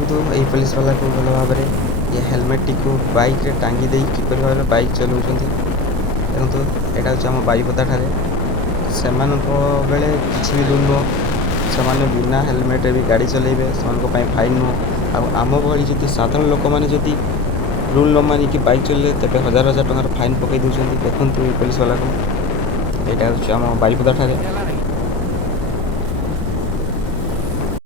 ଦେଖନ୍ତୁ ଏହି ପୋଲିସ ବାଲାକୁ ଭଲ ଭାବରେ ये हेलमेटଟିକୁ ବାଇକ୍ରେ ଟାଙ୍ଗି ଦେଇ କିପରି ଭାବରେ ବାଇକ୍ ଚଲାଉଛନ୍ତି। ଦେଖନ୍ତୁ ଏଇଟା ହେଉଛି ଆମ ବାରିପଦାଠାରେ। ସେମାନଙ୍କ ବେଳେ କିଛି ବି ରୁଲ୍ ନୁହଁ, ସେମାନେ ବିନା ହେଲମେଟରେ ବି ଗାଡ଼ି ଚଲାଇବେ, ସେମାନଙ୍କ ପାଇଁ ଫାଇନ୍ ନୁହଁ। ଆଉ ଆମ ଭଳି ଯଦି ସାଧାରଣ ଲୋକମାନେ ଯଦି ରୁଲ୍ ନ ମାନିକି ବାଇକ୍ ଚଲାଇଲେ ତେବେ ହଜାର ହଜାର ଟଙ୍କାର ଫାଇନ୍ ପକାଇ ଦେଉଛନ୍ତି। ଦେଖନ୍ତୁ ଏଇ ପୋଲିସ ବାଲାକୁ, ଏଇଟା ହେଉଛି ଆମ ବାରିପଦାଠାରେ।